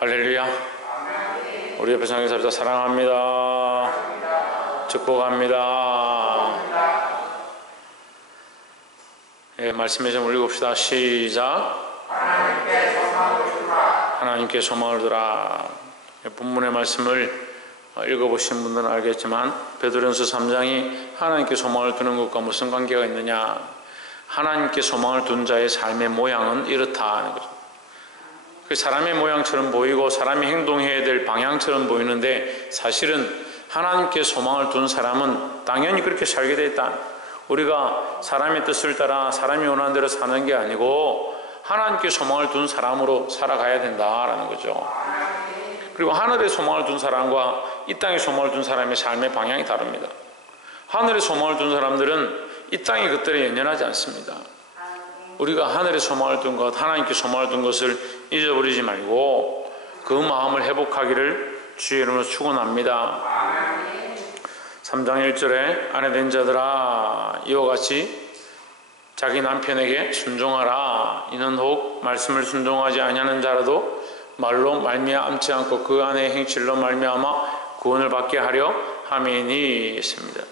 할렐루야. 우리 옆에 상행사입니다. 사랑합니다. 축복합니다. 예, 말씀에 좀 읽읍시다. 시작. 하나님께 소망을 두라. 본문의 말씀을 읽어보신 분들은 알겠지만 베드로전서 3장이 하나님께 소망을 두는 것과 무슨 관계가 있느냐. 하나님께 소망을 둔 자의 삶의 모양은 이렇다 하는 거죠. 사람의 모양처럼 보이고 사람이 행동해야 될 방향처럼 보이는데 사실은 하나님께 소망을 둔 사람은 당연히 그렇게 살게 돼 있다. 우리가 사람의 뜻을 따라 사람이 원하는 대로 사는 게 아니고 하나님께 소망을 둔 사람으로 살아가야 된다라는 거죠. 그리고 하늘에 소망을 둔 사람과 이 땅에 소망을 둔 사람의 삶의 방향이 다릅니다. 하늘에 소망을 둔 사람들은 이 땅이 그들에 연연하지 않습니다. 우리가 하늘에 소망을 둔 것, 하나님께 소망을 둔 것을 잊어버리지 말고 그 마음을 회복하기를 주의 이름으로 축원합니다. 3장 1절에 아내된 자들아 이와 같이 자기 남편에게 순종하라. 이는 혹 말씀을 순종하지 아니하는 자라도 말로 말미암지 않고 그 아내의 행실로 말미암아 구원을 받게 하려 함이니 있습니다.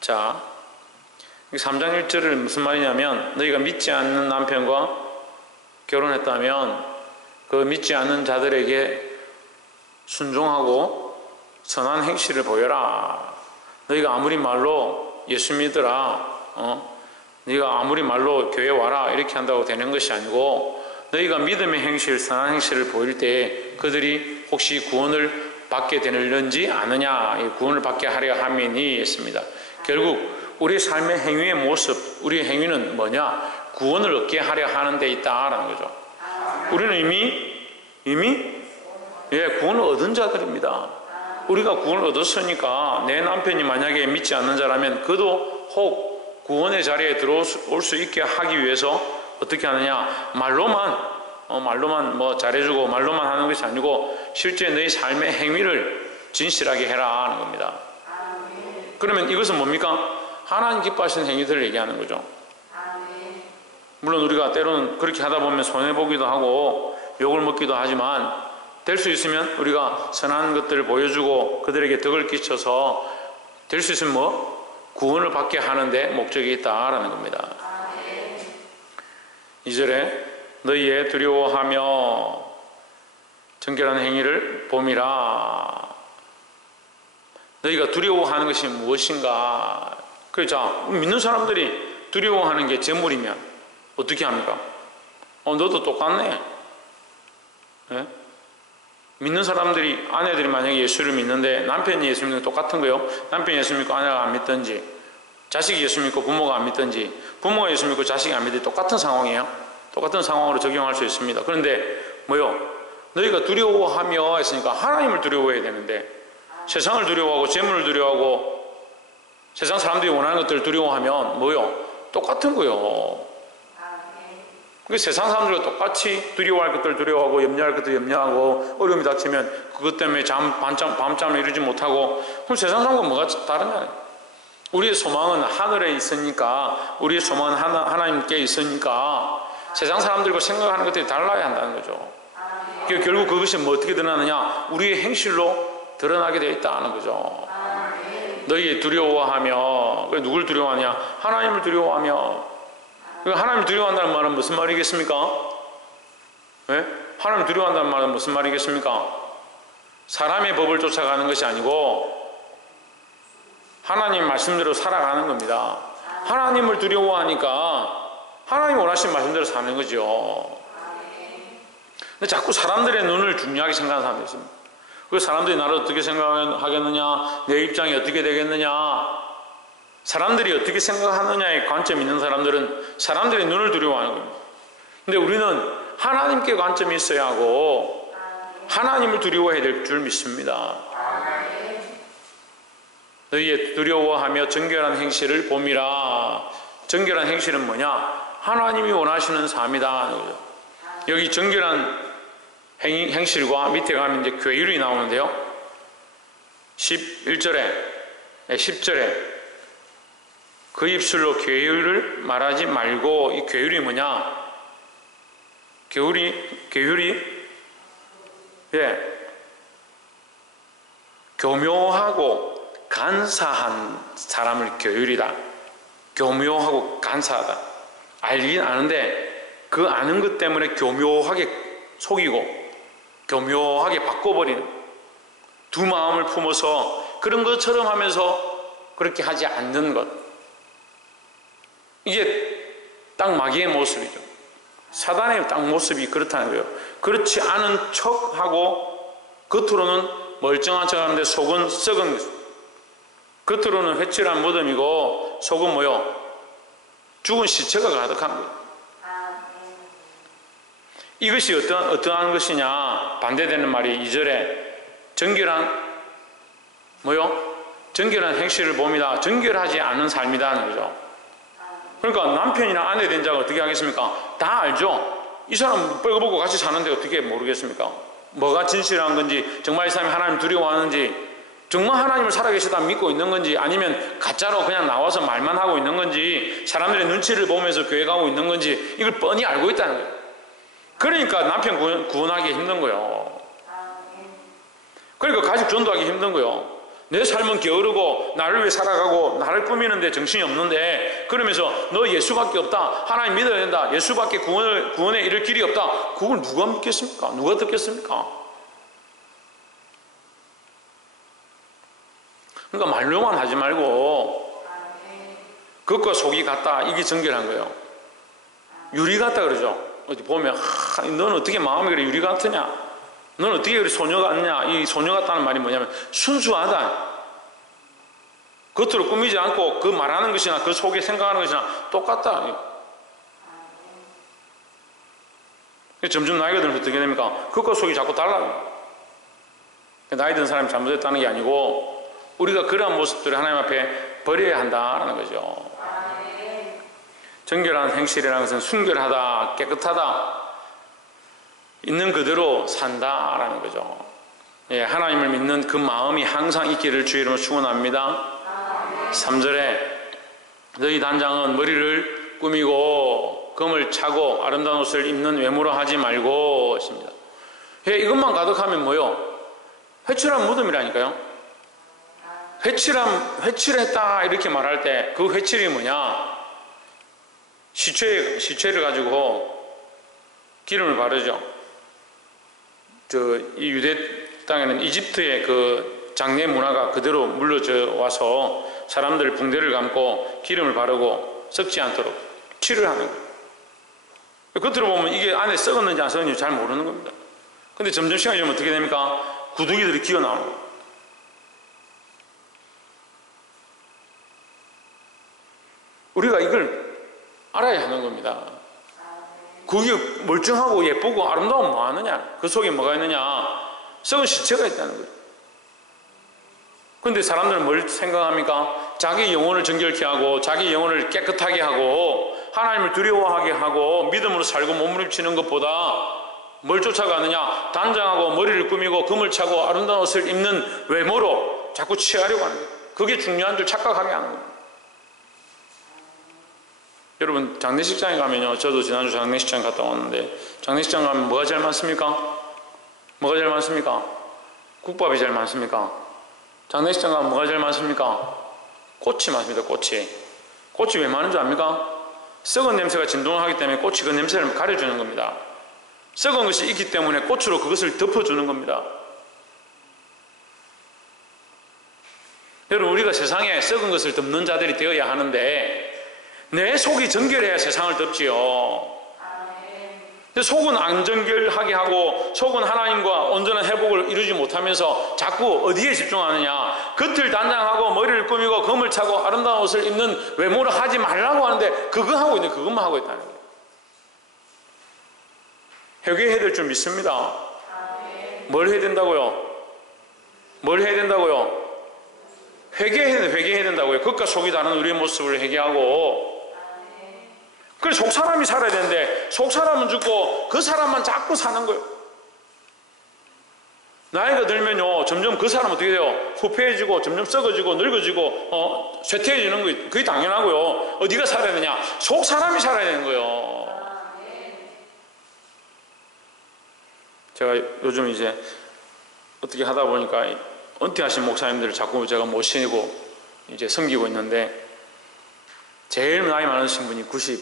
자, 3장 1절은 무슨 말이냐면 너희가 믿지 않는 남편과 결혼했다면 그 믿지 않는 자들에게 순종하고 선한 행실을 보여라. 너희가 아무리 말로 예수 믿으라, 너희가 아무리 말로 교회 와라 이렇게 한다고 되는 것이 아니고 너희가 믿음의 행실, 선한 행실을 보일 때 그들이 혹시 구원을 받게 되는지 아느냐. 구원을 받게 하려 함이니 했습니다. 결국 우리 삶의 행위의 모습, 우리의 행위는 뭐냐? 구원을 얻게 하려 하는 데 있다라는 거죠. 우리는 이미 구원을 얻은 자들입니다. 우리가 구원을 얻었으니까 내 남편이 만약에 믿지 않는 자라면 그도 혹 구원의 자리에 들어올 수 있게 하기 위해서 어떻게 하느냐? 말로만 뭐 잘해주고 말로만 하는 것이 아니고 실제 너희 삶의 행위를 진실하게 해라 하는 겁니다. 그러면 이것은 뭡니까? 하나님 기뻐하시는 행위들을 얘기하는 거죠. 물론 우리가 때로는 그렇게 하다 보면 손해보기도 하고 욕을 먹기도 하지만 될 수 있으면 우리가 선한 것들을 보여주고 그들에게 덕을 끼쳐서 될 수 있으면 구원을 받게 하는 데 목적이 있다라는 겁니다. 2절에 너희의 두려워하며 정결한 행위를 봄이라. 너희가 두려워하는 것이 무엇인가? 자, 믿는 사람들이 두려워하는 게 재물이면 어떻게 합니까? 너도 똑같네. 네? 믿는 사람들이, 아내들이 만약에 예수를 믿는데 남편이 예수 믿는 거 똑같은 거요. 남편이 예수 믿고 아내가 안 믿든지, 자식이 예수 믿고 부모가 안 믿든지, 부모가 예수 믿고 자식이 안 믿든지 똑같은 상황이에요. 똑같은 상황으로 적용할 수 있습니다. 그런데 너희가 두려워하며 했으니까 하나님을 두려워해야 되는데 세상을 두려워하고 재물을 두려워하고 세상 사람들이 원하는 것들을 두려워하면 똑같은 거요. 세상 사람들과 똑같이 두려워할 것들을 두려워하고 염려할 것들을 염려하고 어려움이 닥치면 그것 때문에 밤잠을 이루지 못하고 그럼 세상 사람과 뭐가 다르냐? 우리의 소망은 하늘에 있으니까 우리의 소망은 하나님께 있으니까 세상 사람들과 생각하는 것들이 달라야 한다는 거죠. 결국 그것이 어떻게 드러나느냐? 우리의 행실로 드러나게 되어 있다는 거죠. 너희 두려워하며, 누굴 두려워하냐? 하나님을 두려워하며. 하나님을 두려워한다는 말은 무슨 말이겠습니까? 네? 하나님을 두려워한다는 말은 무슨 말이겠습니까? 사람의 법을 쫓아가는 것이 아니고 하나님 말씀대로 살아가는 겁니다. 하나님을 두려워하니까 하나님 원하시는 말씀대로 사는 거죠. 근데 자꾸 사람들의 눈을 중요하게 생각하는 사람들이 있습니다. 그 사람들이 나를 어떻게 생각하겠느냐, 내 입장이 어떻게 되겠느냐, 사람들이 어떻게 생각하느냐에 관점이 있는 사람들은 사람들의 눈을 두려워하는 겁니다. 근데 우리는 하나님께 관점이 있어야 하고 하나님을 두려워해야 될 줄 믿습니다. 너희의 두려워하며 정결한 행실을 봄이라. 정결한 행실은 뭐냐? 하나님이 원하시는 삶이다. 여기 정결한 행실과 밑에 가면 이제 괴율이 나오는데요. 10절에 그 입술로 괴율을 말하지 말고. 이 괴율이 뭐냐? 괴율이 예. 교묘하고 간사한 사람을 교율이다. 교묘하고 간사하다. 알긴 아는데 그 아는 것 때문에 교묘하게 속이고 교묘하게 바꿔버리는, 두 마음을 품어서 그런 것처럼 하면서 그렇게 하지 않는 것. 이게 딱 마귀의 모습이죠. 사단의 딱 모습이 그렇다는 거예요. 그렇지 않은 척하고 겉으로는 멀쩡한 척하는데 속은 썩은 것. 겉으로는 회칠한 무덤이고 속은 뭐요? 죽은 시체가 가득한 거예요. 이것이 어떠한 것이냐? 반대되는 말이 2절에 정결한 뭐요? 정결한 행실을 봅니다. 정결하지 않은 삶이라는 거죠. 그러니까 남편이나 아내 된 자가 어떻게 하겠습니까? 다 알죠. 이 사람 뻘거벗고 같이 사는데 어떻게 모르겠습니까? 뭐가 진실한 건지, 정말 이 사람이 하나님 두려워하는지, 정말 하나님을 살아계시다 믿고 있는 건지, 아니면 가짜로 그냥 나와서 말만 하고 있는 건지, 사람들의 눈치를 보면서 교회 가고 있는 건지, 이걸 뻔히 알고 있다는 거예요. 그러니까 남편 구원하기 힘든 거예요. 그러니까 가족 전도하기 힘든 거예요. 내 삶은 게으르고 나를 위해 살아가고 나를 꾸미는데 정신이 없는데, 그러면서 너 예수밖에 없다, 하나님 믿어야 된다, 예수밖에 구원에 이를 길이 없다. 그걸 누가 믿겠습니까? 누가 듣겠습니까? 그러니까 말로만 하지 말고 그것과 속이 같다, 이게 정결한 거예요. 유리 같다 그러죠. 어디 보면 너는 어떻게 마음이 그래 유리 같으냐, 너는 어떻게 그래 소녀 같냐. 이 소녀 같다는 말이 뭐냐면 순수하다. 겉으로 꾸미지 않고 그 말하는 것이나 그 속에 생각하는 것이나 똑같다. 점점 나이가 들면 어떻게 됩니까? 그것과 속이 자꾸 달라요. 나이 든 사람이 잘못했다는 게 아니고 우리가 그러한 모습들을 하나님 앞에 버려야 한다는 거죠. 정결한 행실이라는 것은 순결하다, 깨끗하다, 있는 그대로 산다라는 거죠. 예, 하나님을 믿는 그 마음이 항상 있기를 주의 이름으로 축원합니다. 3절에 너희 단장은 머리를 꾸미고 금을 차고 아름다운 옷을 입는 외모로 하지 말고 했습니다. 예, 이것만 가득하면 뭐요? 회칠한 무덤이라니까요. 회칠했다 이렇게 말할 때 그 회칠이 뭐냐? 시체를 가지고 기름을 바르죠. 이 유대 땅에는 이집트의 그 장례 문화가 그대로 물려져 와서 사람들 붕대를 감고 기름을 바르고 썩지 않도록 칠을 하는 거예요. 겉으로 보면 이게 안에 썩었는지 안 썩었는지 잘 모르는 겁니다. 근데 점점 시간이 지나면 어떻게 됩니까? 구더기들이 기어 나오는 거예요. 우리가 이걸 알아야 하는 겁니다. 그게 멀쩡하고 예쁘고 아름다우면 뭐 하느냐? 그 속에 뭐가 있느냐? 썩은 시체가 있다는 거예요. 그런데 사람들은 뭘 생각합니까? 자기 영혼을 정결케 하고 자기 영혼을 깨끗하게 하고 하나님을 두려워하게 하고 믿음으로 살고 몸부림치는 것보다 뭘 쫓아가느냐? 단장하고 머리를 꾸미고 금을 차고 아름다운 옷을 입는 외모로 자꾸 취하려고 하는 거예요. 그게 중요한 줄 착각하게 하는 겁니다. 여러분 장례식장에 가면요, 저도 지난주 장례식장 갔다 왔는데 장례식장 가면 뭐가 제일 많습니까? 뭐가 제일 많습니까? 국밥이 제일 많습니까? 장례식장 가면 뭐가 제일 많습니까? 꽃이 많습니다. 꽃이 왜 많은 줄 압니까? 썩은 냄새가 진동을 하기 때문에 꽃이 그 냄새를 가려주는 겁니다. 썩은 것이 있기 때문에 꽃으로 그것을 덮어주는 겁니다. 여러분 우리가 세상에 썩은 것을 덮는 자들이 되어야 하는데 내 속이 정결해야 세상을 덮지요. 근데 속은 안 정결하게 하고 속은 하나님과 온전한 회복을 이루지 못하면서 자꾸 어디에 집중하느냐? 겉을 단장하고 머리를 꾸미고 금을 차고 아름다운 옷을 입는 외모를 하지 말라고 하는데 그거 하고 있는데 그것만 하고 있다는 거예요. 회개해야 될 줄 믿습니다. 뭘 해야 된다고요? 뭘 해야 된다고요? 회개해야 된다고요. 겉과 속이 다른 우리의 모습을 회개하고. 그래서 속 사람이 살아야 되는데 속 사람은 죽고 그 사람만 자꾸 사는 거예요. 나이가 들면요 점점 그 사람은 어떻게 돼요? 후패해지고 점점 썩어지고 늙어지고 쇠퇴해지는 거예요. 그게 당연하고요. 어디가 살아야 되냐? 속 사람이 살아야 되는 거예요. 제가 요즘 이제 어떻게 하다 보니까 은퇴하신 목사님들을 자꾸 제가 모시고 이제 섬기고 있는데, 제일 나이 많으신 분이 90,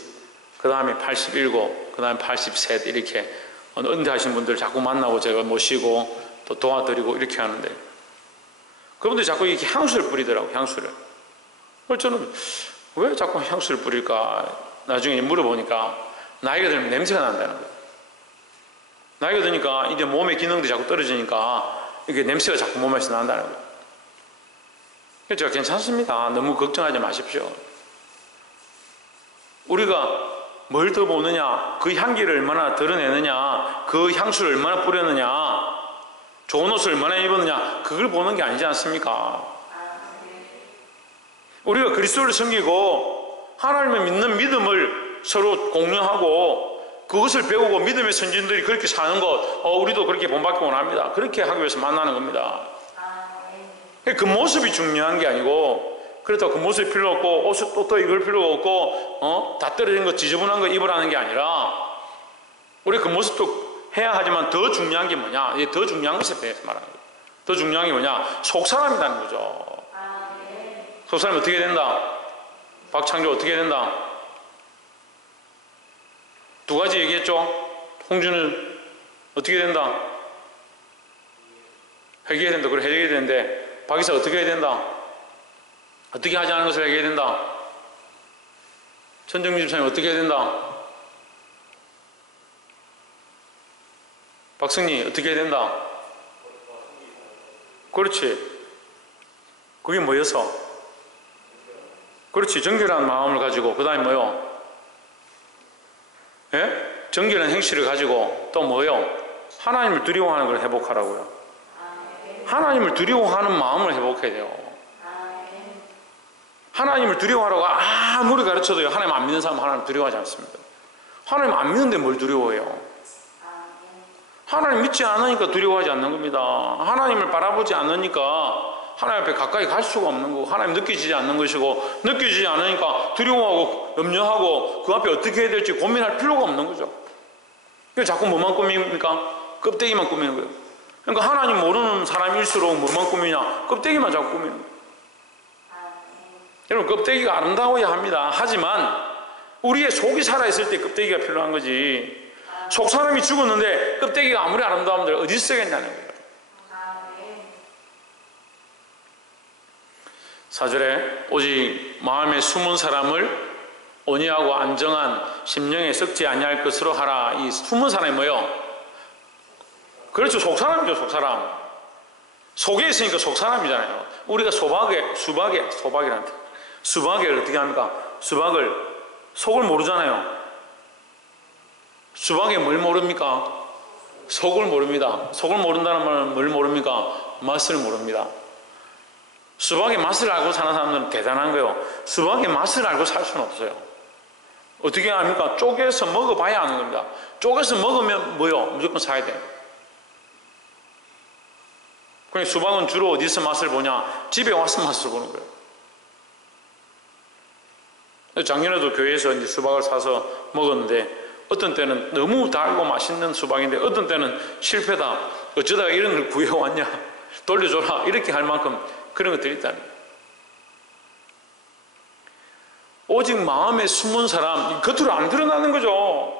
그 다음에 87, 그 다음에 83 이렇게 은퇴하신 분들 자꾸 만나고 제가 모시고 또 도와드리고 이렇게 하는데, 그분들이 자꾸 이렇게 향수를 뿌리더라고요. 향수를. 그래서 저는 왜 자꾸 향수를 뿌릴까 나중에 물어보니까 나이가 들면 냄새가 난다는 거예요. 나이가 드니까 이제 몸의 기능도 자꾸 떨어지니까 이게 냄새가 자꾸 몸에서 난다는 거예요. 그래서 제가 괜찮습니다. 너무 걱정하지 마십시오. 우리가 뭘 더 보느냐, 그 향기를 얼마나 드러내느냐, 그 향수를 얼마나 뿌렸느냐, 좋은 옷을 얼마나 입었느냐, 그걸 보는 게 아니지 않습니까? 우리가 그리스도를 섬기고 하나님을 믿는 믿음을 서로 공유하고 그것을 배우고 믿음의 선진들이 그렇게 사는 것, 우리도 그렇게 본받기 원합니다. 그렇게 하기 위해서 만나는 겁니다. 그 모습이 중요한 게 아니고, 그렇다고 그 모습이 필요 없고 옷을 또 입을 필요가 없고 다 떨어진 거 지저분한 거 입으라는 게 아니라, 우리 그 모습도 해야 하지만 더 중요한 게 뭐냐, 더 중요한 것에 대해서 말하는 거예요. 더 중요한 게 뭐냐, 속사람이라는 거죠. 속사람이 어떻게 된다? 박창조 어떻게 된다? 두 가지 얘기했죠. 홍준은 어떻게 된다? 회개해야 된다. 그래, 회개해야 되는데 박이사 어떻게 해야 된다? 어떻게 하지 않은 것을 회개해야 된다. 천정미 집사님 어떻게 해야 된다? 박승리 어떻게 해야 된다? 그렇지. 그게 뭐였어? 그렇지. 정결한 마음을 가지고, 그 다음에 뭐요? 예? 정결한 행실을 가지고 또 뭐요? 하나님을 두려워하는 걸 회복하라고요. 하나님을 두려워하는 마음을 회복해야 돼요. 하나님을 두려워하라고 아무리 가르쳐도요, 하나님 안 믿는 사람은 하나님 두려워하지 않습니다. 하나님 안 믿는데 뭘 두려워해요? 하나님 믿지 않으니까 두려워하지 않는 겁니다. 하나님을 바라보지 않으니까 하나님 앞에 가까이 갈 수가 없는 거고, 하나님 느껴지지 않는 것이고, 느껴지지 않으니까 두려워하고 염려하고 그 앞에 어떻게 해야 될지 고민할 필요가 없는 거죠. 그래서 자꾸 뭐만 꾸밉니까? 껍데기만 꾸미는 거예요. 그러니까 하나님 모르는 사람일수록 뭐만 꾸미냐? 껍데기만 자꾸 꾸미는 거예요. 여러분, 껍데기가 아름다워야 합니다. 하지만 우리의 속이 살아있을 때 껍데기가 필요한 거지, 속 사람이 죽었는데 껍데기가 아무리 아름다우면 어디 쓰겠냐는 거예요. 4절에 오직 마음에 숨은 사람을 온유하고 안정한 심령에 썩지 아니할 것으로 하라. 이 숨은 사람이 뭐예요? 그렇죠. 속사람이죠. 속사람. 속에 있으니까 속사람이잖아요. 우리가 수박이란데 수박을 어떻게 합니까? 수박을 속을 모르잖아요. 수박에 뭘 모릅니까? 속을 모릅니다. 속을 모른다는 말은 뭘 모릅니까? 맛을 모릅니다. 수박의 맛을 알고 사는 사람들은 대단한 거예요. 수박의 맛을 알고 살 수는 없어요. 어떻게 합니까? 쪼개서 먹어봐야 아는 겁니다. 쪼개서 먹으면 뭐요? 무조건 사야 돼요. 그러니까 수박은 주로 어디서 맛을 보냐? 집에 와서 맛을 보는 거예요. 작년에도 교회에서 이제 수박을 사서 먹었는데, 어떤 때는 너무 달고 맛있는 수박인데 어떤 때는 실패다, 어쩌다가 이런 걸 구해왔냐, 돌려줘라, 이렇게 할 만큼 그런 것들이 있다는 거예요. 오직 마음에 숨은 사람, 겉으로 안 드러나는 거죠.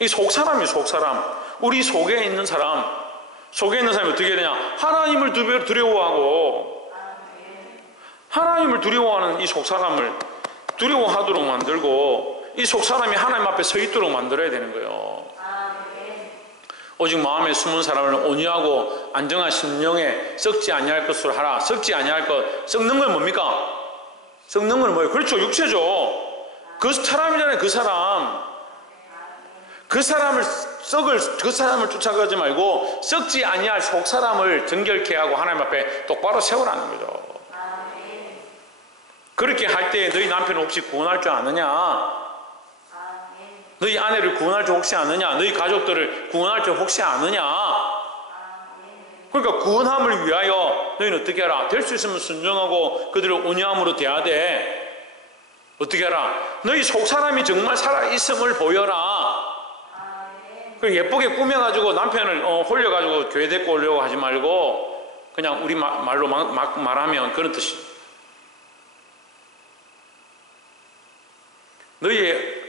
이 속사람이에요. 속사람. 우리 속에 있는 사람, 속에 있는 사람이 어떻게 되냐? 하나님을 두려워하고, 하나님을 두려워하는 이 속사람을 두려워하도록 만들고, 이 속사람이 하나님 앞에 서 있도록 만들어야 되는 거예요. 오직 마음에 숨은 사람을 온유하고 안정한 심령에 썩지 아니할 것으로 하라. 썩지 아니할 것. 썩는 건 뭡니까? 썩는 건 뭐예요? 그렇죠. 육체죠. 그 사람이잖아요. 그 사람. 그 사람을 쫓아가지 말고 썩지 아니할 속 사람을 정결케 하고 하나님 앞에 똑바로 세우라는 거죠. 그렇게 할 때 너희 남편을 혹시 구원할 줄 아느냐? 너희 아내를 구원할 줄 혹시 아느냐? 너희 가족들을 구원할 줄 혹시 아느냐? 그러니까 구원함을 위하여 너희는 어떻게 하라? 될 수 있으면 순종하고 그들을 온유함으로 대해야 돼. 어떻게 하라? 너희 속사람이 정말 살아있음을 보여라. 예쁘게 꾸며가지고 남편을 홀려가지고 교회 데리고 오려고 하지 말고 그냥 우리 말로 막 말하면 그런 뜻이. 너희의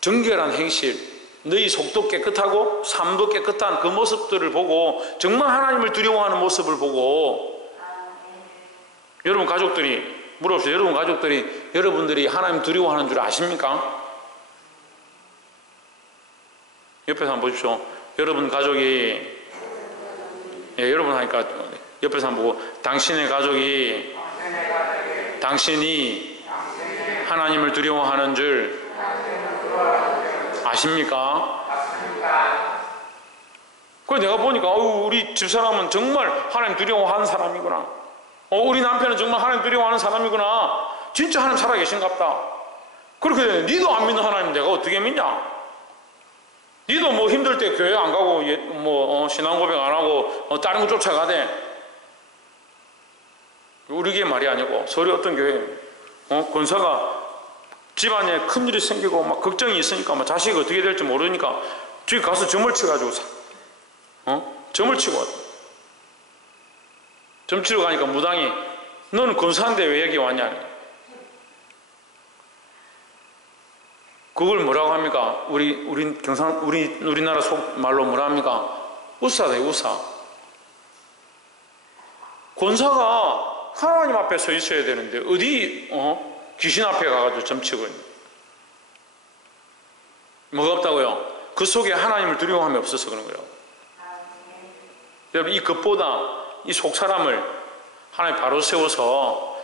정결한 행실, 너희 속도 깨끗하고 삶도 깨끗한 그 모습들을 보고 정말 하나님을 두려워하는 모습을 보고 여러분 가족들이 물어보세요. 여러분 가족들이 여러분들이 하나님 두려워하는 줄 아십니까? 옆에서 한번 보십시오. 여러분 가족이 여러분 하니까 옆에서 한번 보고 당신의 가족이 당신이 하나님을 두려워하는 줄 아십니까? 그래서 내가 보니까 우리 집사람은 정말 하나님 두려워하는 사람이구나. 우리 남편은 정말 하나님 두려워하는 사람이구나. 진짜 하나님 살아계신갑다. 그렇게 되네. 니도 안 믿는 하나님 내가 어떻게 믿냐? 니도 뭐 힘들 때 교회 안 가고 신앙 고백 안 하고 다른 거 쫓아가대. 우리 교회 말이 아니고 서울의 어떤 교회 권사가 집안에 큰일이 생기고 막 걱정이 있으니까 막 자식이 어떻게 될지 모르니까 저기 가서 점을 치가지고 점을 치고 왔다. 점 치러 가니까 무당이 너는 권사인데 왜 여기 왔냐? 그걸 뭐라고 합니까? 우리나라 말로 뭐라 합니까? 우사다, 우사. 권사가 하나님 앞에 서 있어야 되는데 어디 귀신 앞에 가가지고 점치고 있는. 뭐가 없다고요? 그 속에 하나님을 두려워함이 없어서 그런 거예요. 여러분 이 것보다 이 속 사람을 하나님 바로 세워서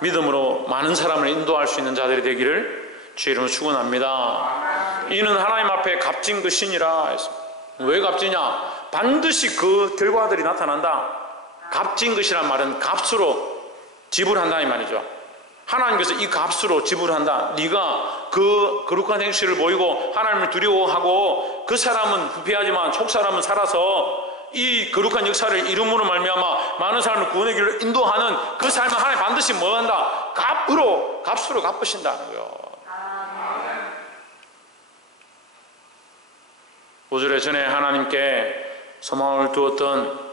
믿음으로 많은 사람을 인도할 수 있는 자들이 되기를 주의 이름으로 축원합니다. 이는 하나님 앞에 값진 것이니라 해서. 왜 값지냐? 반드시 그 결과들이 나타난다. 값진 것이란 말은 값으로 지불한다 이 말이죠. 하나님께서 이 값으로 지불한다. 네가 그 거룩한 행실을 보이고 하나님을 두려워하고 그 사람은 부패하지만 속 사람은 살아서 이 거룩한 역사를 이름으로 말미암아 많은 사람을 구원의 길로 인도하는 그 삶을 하나님 반드시 뭐 한다? 값으로 갚으신다는 거예요. 5절에 전에 하나님께 소망을 두었던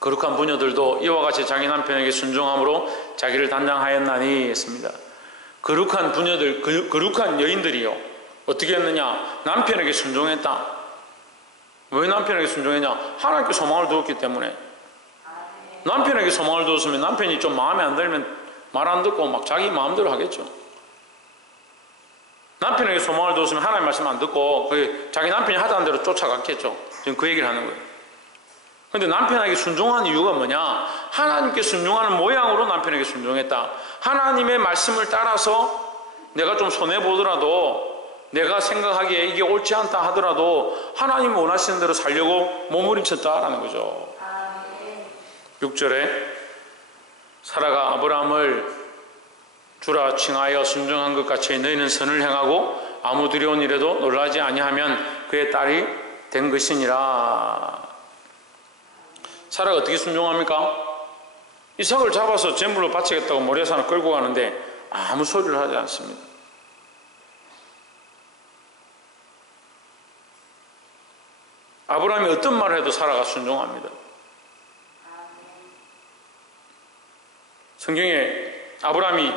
거룩한 부녀들도 이와 같이 자기 남편에게 순종함으로 자기를 단장하였나니 했습니다. 거룩한 부녀들, 거룩한 여인들이요 어떻게 했느냐? 남편에게 순종했다. 왜 남편에게 순종했냐? 하나님께 소망을 두었기 때문에. 남편에게 소망을 두었으면 남편이 좀 마음에 안 들면 말 안 듣고 막 자기 마음대로 하겠죠. 남편에게 소망을 두었으면 하나님 말씀 안 듣고 자기 남편이 하자는 대로 쫓아갔겠죠. 지금 그 얘기를 하는 거예요. 근데 남편에게 순종한 이유가 뭐냐? 하나님께 순종하는 모양으로 남편에게 순종했다. 하나님의 말씀을 따라서 내가 좀 손해보더라도 내가 생각하기에 이게 옳지 않다 하더라도 하나님 원하시는 대로 살려고 몸부림쳤다라는 거죠. 6절에 사라가 아브라함을 주라 칭하여 순종한 것 같이 너희는 선을 행하고 아무 두려운 일에도 놀라지 아니하면 그의 딸이 된 것이니라. 사라가 어떻게 순종합니까? 이삭을 잡아서 제물로 바치겠다고 모래산을 끌고 가는데 아무 소리를 하지 않습니다. 아브라함이 어떤 말을 해도 사라가 순종합니다. 성경에 아브라함이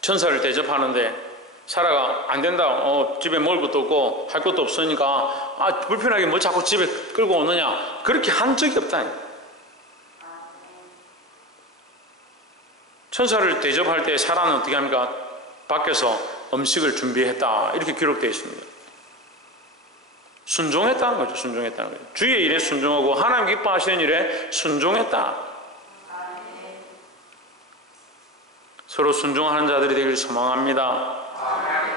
천사를 대접하는데 사라가 안 된다. 집에 먹을 것도 없고 할 것도 없으니까 불편하게 뭐 자꾸 집에 끌고 오느냐. 그렇게 한 적이 없다. 천사를 대접할 때 사라는 어떻게 합니까? 밖에서 음식을 준비했다. 이렇게 기록되어 있습니다. 순종했다는 거죠. 순종했다는 거죠. 주의 일에 순종하고 하나님 기뻐하시는 일에 순종했다. 서로 순종하는 자들이 되길 소망합니다.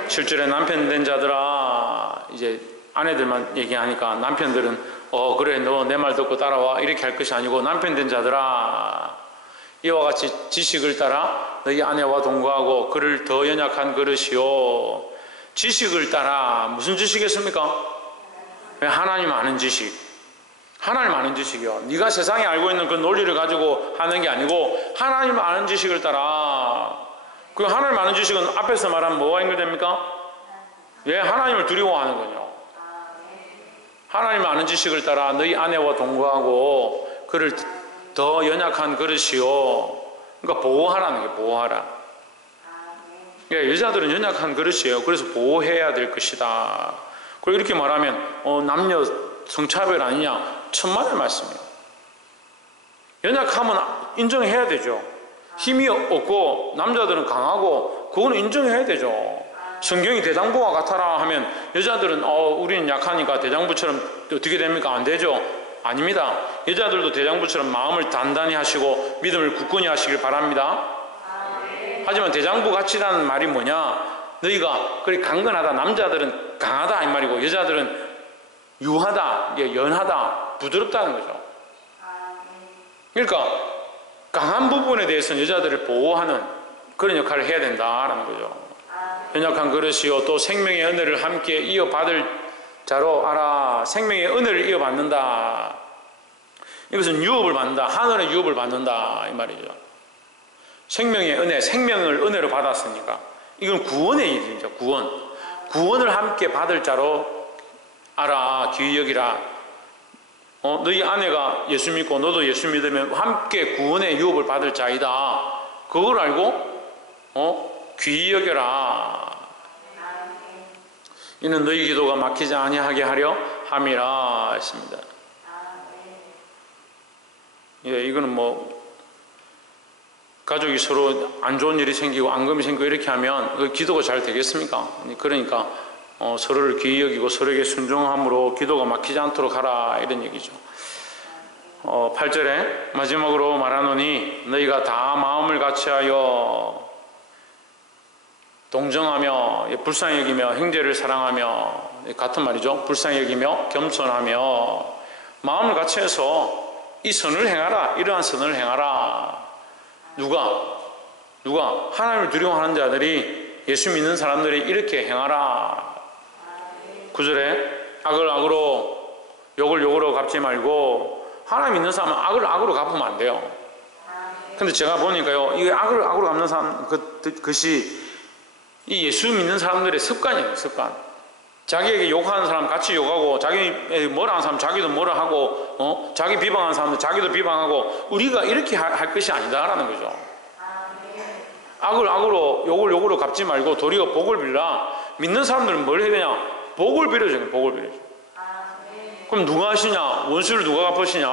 7절에 남편 된 자들아, 이제 아내들만 얘기하니까 남편들은 그래 너 내 말 듣고 따라와 이렇게 할 것이 아니고 남편 된 자들아 이와 같이 지식을 따라 너희 아내와 동거하고 그를 더 연약한 그릇이요. 지식을 따라 무슨 지식이었습니까? 하나님 아는 지식. 하나님 아는 지식이요. 네가 세상에 알고 있는 그 논리를 가지고 하는 게 아니고 하나님 아는 지식을 따라. 그 하나님 아는 지식은 앞에서 말하면 뭐가 연결됩니까? 왜 하나님을 두려워하는 거냐. 하나님 아는 지식을 따라 너희 아내와 동거하고 그를 더 연약한 그릇이요. 그러니까 보호하라는 게 보호하라. 그러니까 여자들은 연약한 그릇이에요. 그래서 보호해야 될 것이다. 그리고 이렇게 말하면 남녀 성차별 아니냐? 천만의 말씀이에요. 연약하면 인정해야 되죠. 힘이 없고 남자들은 강하고 그거는 인정해야 되죠. 성경이 대장부와 같아라 하면 여자들은 우리는 약하니까 대장부처럼 어떻게 됩니까? 안 되죠. 아닙니다. 여자들도 대장부처럼 마음을 단단히 하시고 믿음을 굳건히 하시길 바랍니다. 하지만 대장부 같이라는 말이 뭐냐? 너희가 그리 강건하다. 남자들은 강하다 이 말이고 여자들은 유하다, 연하다, 부드럽다는 거죠. 그러니까 강한 부분에 대해서는 여자들을 보호하는 그런 역할을 해야 된다라는 거죠. 연약한 그릇이요 또 생명의 은혜를 함께 이어받을 자로 알아. 생명의 은혜를 이어받는다. 이것은 유업을 받는다. 하늘의 유업을 받는다 이 말이죠. 생명의 은혜, 생명을 은혜로 받았으니까 이건 구원의 일이죠. 구원을 함께 받을 자로 알아. 귀히 여기라. 너희 아내가 예수 믿고 너도 예수 믿으면 함께 구원의 유업을 받을 자이다. 그걸 알고 귀히 여겨라. 이는 너희 기도가 막히지 아니하게 하려 함이라 했습니다. 예, 이거는 가족이 서로 안 좋은 일이 생기고 앙금이 생기고 이렇게 하면 그 기도가 잘 되겠습니까? 그러니까 서로를 귀히 여기고 서로에게 순종함으로 기도가 막히지 않도록 하라 이런 얘기죠. 8절에 마지막으로 말하노니 너희가 다 마음을 같이하여 동정하며 불쌍히 여기며 형제를 사랑하며 같은 말이죠. 불쌍히 여기며 겸손하며 마음을 같이해서 이 선을 행하라. 이러한 선을 행하라. 누가 하나님을 두려워하는 자들이 예수 믿는 사람들이 이렇게 행하라. 9절에 악을 악으로 욕을 욕으로 갚지 말고 하나님 믿는 사람은 악을 악으로 갚으면 안 돼요. 근데 제가 보니까요 이 악을 악으로 갚는 사람 그것이 이 예수 믿는 사람들의 습관이에요. 습관. 자기에게 욕하는 사람 같이 욕하고 자기 뭐라 하는 사람 자기도 뭐라 하고 자기 비방하는 사람도 자기도 비방하고 우리가 이렇게 할 것이 아니다라는 거죠. 악을 악으로 욕을 욕으로 갚지 말고 도리어 복을 빌라. 믿는 사람들은 뭘 해야 되냐? 복을 빌어줘요. 복을 빌어줘. 그럼 누가 하시냐? 원수를 누가 갚으시냐?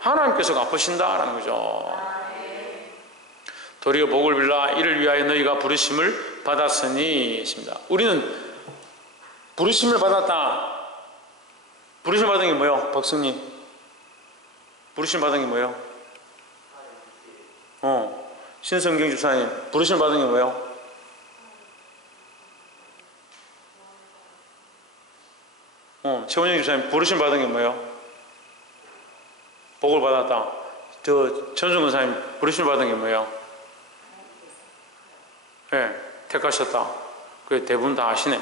하나님께서 갚으신다라는 거죠. 도리어 복을 빌라. 이를 위하여 너희가 부르심을 받았으니 있습니다. 우리는 부르심을 받았다. 부르심 받은 게 뭐예요? 박승님 부르심 받은 게 뭐예요? 신성경 주사님 부르심 받은 게 뭐예요? 최원영 주사님 부르심 받은 게 뭐예요? 복을 받았다. 천승 권사님 부르심 받은 게 뭐예요? 네, 택하셨다. 그 대부분 다 아시네.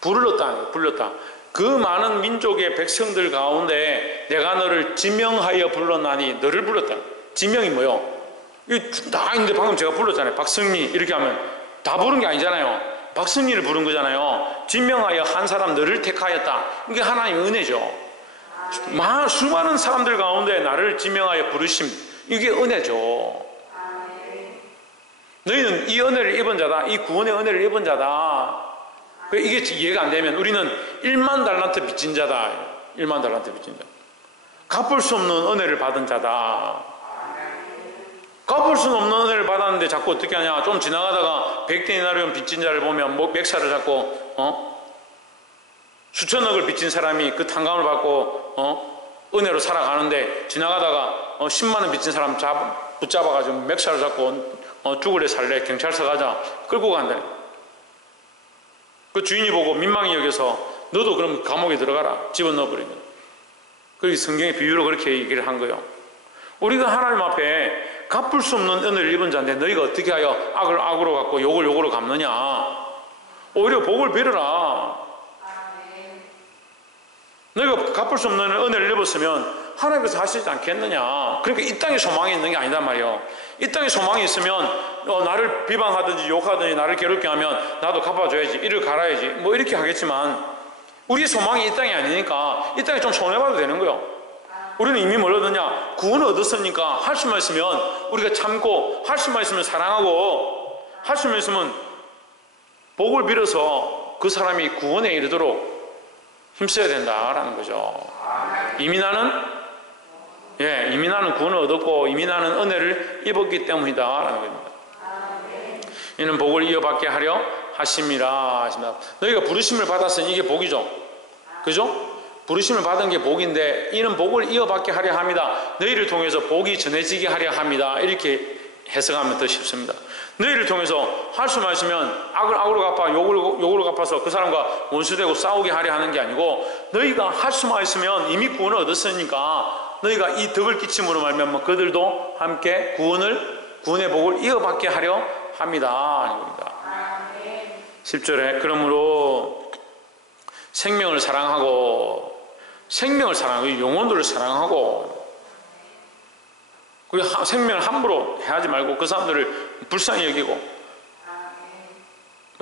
불렀다. 그 많은 민족의 백성들 가운데 내가 너를 지명하여 불렀나니 너를 불렀다. 지명이 뭐요? 이게 다 있는데 방금 제가 불렀잖아요. 박승리 이렇게 하면 다 부른 게 아니잖아요. 박승리를 부른 거잖아요. 지명하여 한 사람 너를 택하였다. 이게 하나님의 은혜죠. 수많은 사람들 가운데 나를 지명하여 부르심 이게 은혜죠. 너희는 이 은혜를 입은 자다. 이 구원의 은혜를 입은 자다. 이게 이해가 안 되면 우리는 1만 달란트 빚진 자다. 1만 달란트 빚진 자. 갚을 수 없는 은혜를 받은 자다. 갚을 수 없는 은혜를 받았는데 자꾸 어떻게 하냐. 좀 지나가다가 100데나리온 빚진 자를 보면 맥살을 잡고 수천억을 빚진 사람이 그 탕감을 받고 은혜로 살아가는데 지나가다가 10만 원 빚진 사람 붙잡아가지고 맥살을 잡고 죽을래 살래 경찰서 가자 끌고 간다. 그 주인이 보고 민망히 여겨서 너도 그럼 감옥에 들어가라 집어넣어버리면. 그게 성경의 비유로 그렇게 얘기를 한 거예요. 우리가 하나님 앞에 갚을 수 없는 은혜를 입은 자인데 너희가 어떻게 하여 악을 악으로 갚고 욕을 욕으로 갚느냐. 오히려 복을 빌어라. 너희가 갚을 수 없는 은혜를 입었으면 하나님께서 하시지 않겠느냐. 그러니까 이 땅에 소망이 있는 게 아니단 말이에요. 이 땅에 소망이 있으면 나를 비방하든지 욕하든지 나를 괴롭게 하면 나도 갚아줘야지 이를 갈아야지 뭐 이렇게 하겠지만 우리의 소망이 이 땅이 아니니까 이 땅에 좀 손해봐도 되는 거예요. 우리는 이미 뭘 얻었냐? 구원을 얻었으니까 할 수만 있으면 우리가 참고, 할 수만 있으면 사랑하고, 할 수만 있으면 복을 빌어서 그 사람이 구원에 이르도록 힘써야 된다라는 거죠. 이미 나는 구원을 얻었고 이미 나는 은혜를 입었기 때문이다라는 겁니다. 이는 복을 이어받게 하려 하심이라 하십니다. 너희가 부르심을 받았으니 이게 복이죠. 그죠? 부르심을 받은 게 복인데 이는 복을 이어받게 하려 합니다. 너희를 통해서 복이 전해지게 하려 합니다. 이렇게 해석하면 더 쉽습니다. 너희를 통해서 할 수만 있으면 악을 악으로 갚아 욕으로 갚아서 그 사람과 원수되고 싸우게 하려 하는 게 아니고 너희가 할 수만 있으면 이미 구원을 얻었으니까 너희가 이 덕을 끼침으로 말미암아 그들도 함께 구원의 복을 이어받게 하려 합니다. 하는 겁니다. 10절에 그러므로 생명을 사랑하고 영혼들을 사랑하고 그리고 생명을 함부로 해하지 말고 그 사람들을 불쌍히 여기고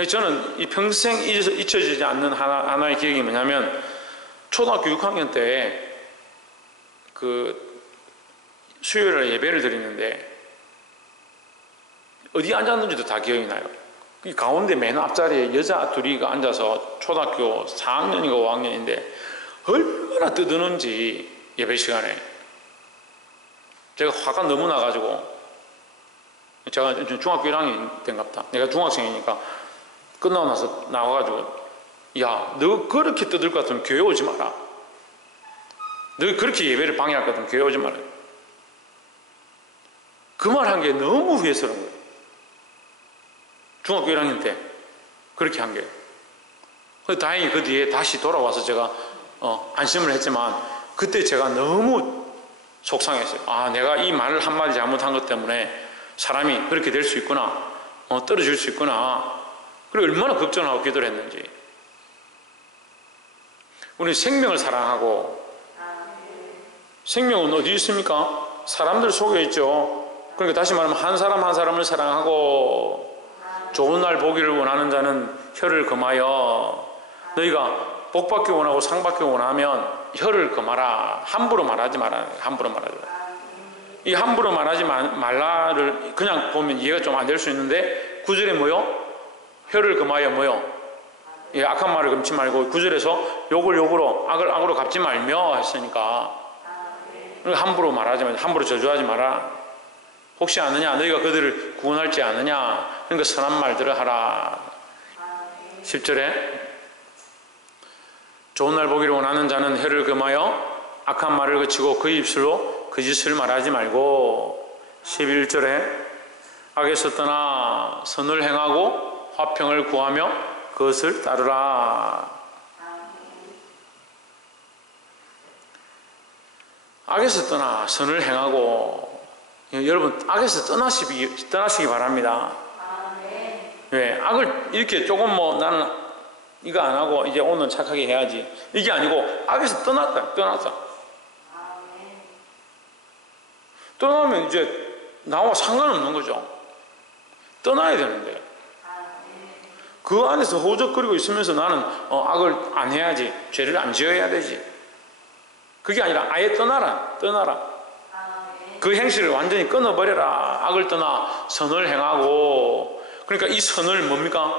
저는 이 평생 잊혀지지 않는 하나의 기억이 뭐냐면 초등학교 6학년 때 그 수요일에 예배를 드리는데 어디 앉았는지도 다 기억이 나요. 이 가운데 맨 앞자리에 여자 둘이가 앉아서 초등학교 4학년인가 5학년인데 얼마나 떠드는지 예배 시간에 제가 화가 너무 나가지고 제가 중학교 1학년 때인갑다. 내가 중학생이니까 끝나고 나서 나와가지고 야, 너 그렇게 떠들 것 같으면 교회 오지 마라. 너 그렇게 예배를 방해할 것 같으면 교회 오지 마라. 그 말 한 게 너무 후회스러운 거예요. 중학교 1학년 때 그렇게 한 게. 다행히 그 뒤에 다시 돌아와서 제가 안심을 했지만 그때 제가 너무 속상했어요. 아, 내가 이 말을 한마디 잘못한 것 때문에 사람이 그렇게 될 수 있구나. 떨어질 수 있구나. 그리고 얼마나 걱정하고 기도를 했는지. 우리 생명을 사랑하고 생명은 어디 있습니까? 사람들 속에 있죠. 그러니까 다시 말하면 한 사람 한 사람을 사랑하고 좋은 날 보기를 원하는 자는 혀를 금하여 너희가 복 받기 원하고 상 받기 원하면 혀를 금하라. 함부로 말하지 마라. 함부로 말하지 마라. 이 함부로 말하지 말라를 그냥 보면 이해가 좀 안 될 수 있는데 9절에 뭐요? 혀를 금하여 뭐요? 예, 악한 말을 금치 말고 9절에서 욕을 욕으로 악을 악으로 갚지 말며 했으니까 함부로 말하지 마라. 함부로 저주하지 마라. 혹시 아느냐? 너희가 그들을 구원할지 아느냐? 그러니까 선한 말들을 하라. 10절에 좋은 날 보기를 원하는 자는 혀를 금하여 악한 말을 그치고 그 입술로 거짓을 말하지 말고 11절에 악에서 떠나 선을 행하고 화평을 구하며 그것을 따르라. 악에서 떠나 선을 행하고 여러분 악에서 떠나시기 바랍니다. 왜? 악을 이렇게 조금 나는 이거 안 하고 이제 오늘 착하게 해야지 이게 아니고 악에서 떠났다. 떠나면 이제 나와 상관없는 거죠. 떠나야 되는데 그 안에서 허우적거리고 있으면서 나는 악을 안 해야지, 죄를 안 지어야 되지. 그게 아니라 아예 떠나라. 그 행실을 완전히 끊어버려라. 악을 떠나 선을 행하고. 그러니까 이 선을 뭡니까?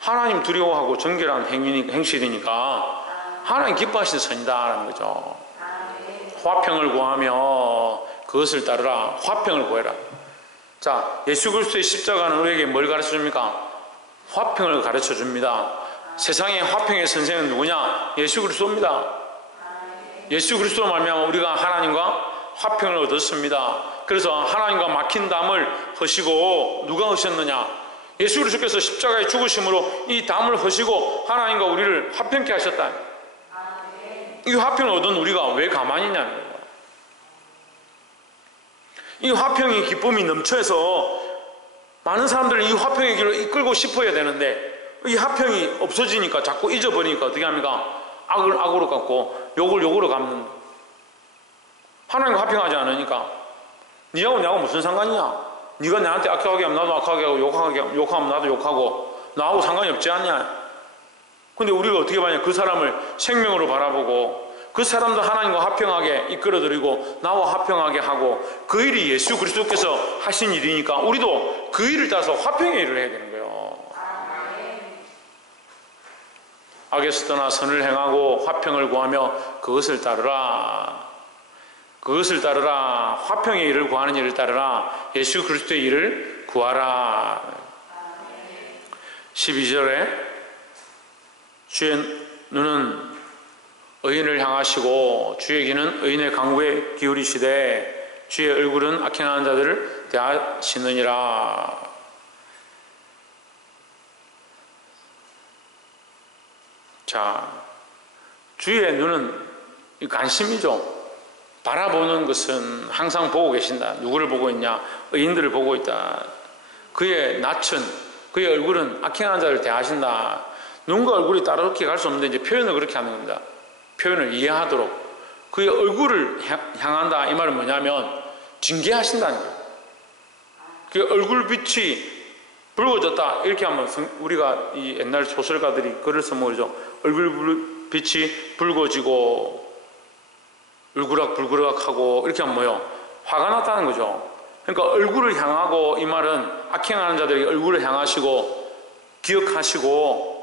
하나님 두려워하고 정결한 행실이니까 하나님 기뻐하시는 선이다라는 거죠. 화평을 구하며 그것을 따르라. 화평을 구해라. 자, 예수 그리스도의 십자가는 우리에게 뭘 가르쳐 줍니까? 화평을 가르쳐 줍니다. 세상의 화평의 선생은 누구냐? 예수 그리스도입니다. 예수 그리스도로 말미암아 우리가 하나님과 화평을 얻었습니다. 그래서 하나님과 막힌 담을 허시고 누가 허셨느냐? 예수 그리스도께서 십자가에 죽으심으로 이 담을 허시고 하나님과 우리를 화평케 하셨다. 이 화평을 얻은 우리가 왜 가만히 있냐는 거예요. 이 화평이 기쁨이 넘쳐서 많은 사람들을 이 화평의 길로 이끌고 싶어야 되는데 이 화평이 없어지니까 자꾸 잊어버리니까 어떻게 합니까? 악을 악으로 갚고 욕을 욕으로 갚는. 하나님과 화평하지 않으니까 니하고 나하고 무슨 상관이냐? 네가 나한테 악하게 하면 나도 악하게 하고 욕하면 나도 욕하고 나하고 상관이 없지 않냐? 근데 우리가 어떻게 봐냐? 그 사람을 생명으로 바라보고 그 사람도 하나님과 화평하게 이끌어드리고 나와 화평하게 하고 그 일이 예수 그리스도께서 하신 일이니까 우리도 그 일을 따라서 화평의 일을 해야 되는 거예요. 악에서 떠나 선을 행하고 화평을 구하며 그것을 따르라. 그것을 따르라. 화평의 일을 구하는 일을 따르라. 예수 그리스도의 일을 구하라. 12절에 주의 눈은 의인을 향하시고 주의 귀는 의인의 강구에 기울이시되 주의 얼굴은 악행하는 자들을 대하시느니라. 자, 주의 눈은 관심이죠. 바라보는 것은 항상 보고 계신다. 누구를 보고 있냐? 의인들을 보고 있다. 그의 낯은, 그의 얼굴은 악행하는 자를 대하신다. 눈과 얼굴이 따로렇게 갈 수 없는데 이제 표현을 그렇게 하는 겁니다. 표현을 이해하도록. 그의 얼굴을 향한다. 이 말은 뭐냐면 징계하신다는 거예요. 그의 얼굴빛이 붉어졌다. 이렇게 하면 우리가 이 옛날 소설가들이 글을 써먹죠. 얼굴빛이 붉어지고 울그락불그락하고 이렇게 하면 뭐요? 화가 났다는 거죠. 그러니까 얼굴을 향하고 이 말은 악행하는 자들이 얼굴을 향하시고 기억하시고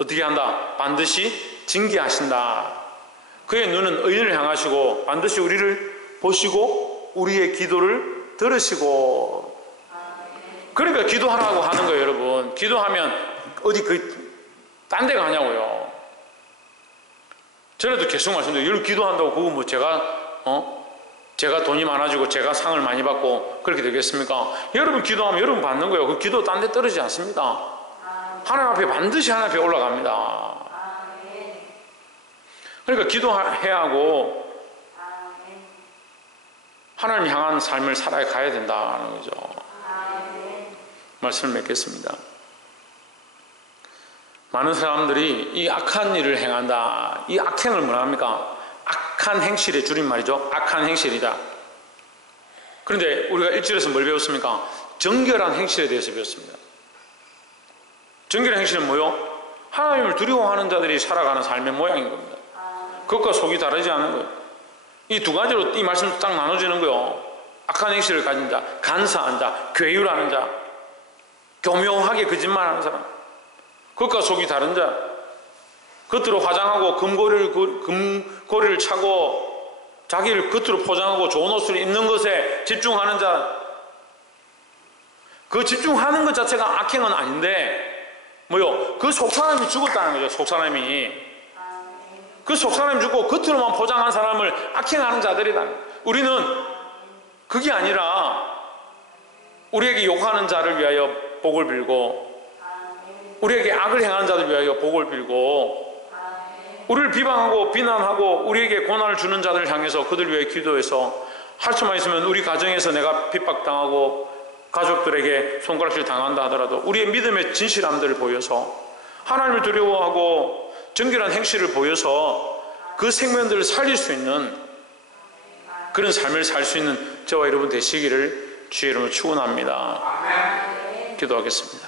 어떻게 한다? 반드시 징계하신다. 그의 눈은 의인을 향하시고 반드시 우리를 보시고 우리의 기도를 들으시고. 그러니까 기도하라고 하는 거예요, 여러분. 기도하면 어디 딴 데 가냐고요. 전에도 계속 말씀드려요. 여러분 기도한다고 그거 뭐 제가 돈이 많아지고 제가 상을 많이 받고 그렇게 되겠습니까? 여러분 기도하면 여러분 받는 거예요. 그 기도 딴 데 떨어지지 않습니다. 하나님 앞에 반드시 하나님 앞에 올라갑니다. 그러니까 기도해야 하고 하나님 향한 삶을 살아가야 된다는 거죠. 말씀을 맺겠습니다. 많은 사람들이 이 악한 일을 행한다. 이 악행을 뭐라 합니까? 악한 행실의 줄임말이죠. 악한 행실이다. 그런데 우리가 1절에서 뭘 배웠습니까? 정결한 행실에 대해서 배웠습니다. 정결한 행실은 뭐요? 하나님을 두려워하는 자들이 살아가는 삶의 모양인 겁니다. 그것과 속이 다르지 않은 거예요. 이 두 가지로 이 말씀도 딱 나눠지는 거예요. 악한 행실을 가진 자, 간사한 자, 괴유라는 자, 교묘하게 거짓말하는 사람, 그것과 속이 다른 자, 겉으로 화장하고 금고리를 차고 자기를 겉으로 포장하고 좋은 옷을 입는 것에 집중하는 자, 그 집중하는 것 자체가 악행은 아닌데 뭐요? 그 속사람이 죽었다는 거죠. 속사람이. 그 속사람이 죽고 겉으로만 포장한 사람을 악행하는 자들이다. 우리는 그게 아니라 우리에게 욕하는 자를 위하여 복을 빌고 우리에게 악을 행하는 자들 위하여 복을 빌고 우리를 비방하고 비난하고 우리에게 고난을 주는 자들을 향해서 그들 위해 기도해서 할 수만 있으면 우리 가정에서 내가 핍박당하고 가족들에게 손가락질 당한다 하더라도 우리의 믿음의 진실함들을 보여서 하나님을 두려워하고 정결한 행실을 보여서 그 생명들을 살릴 수 있는 그런 삶을 살 수 있는 저와 여러분 되시기를 주의 이름으로 축원합니다. 기도하겠습니다.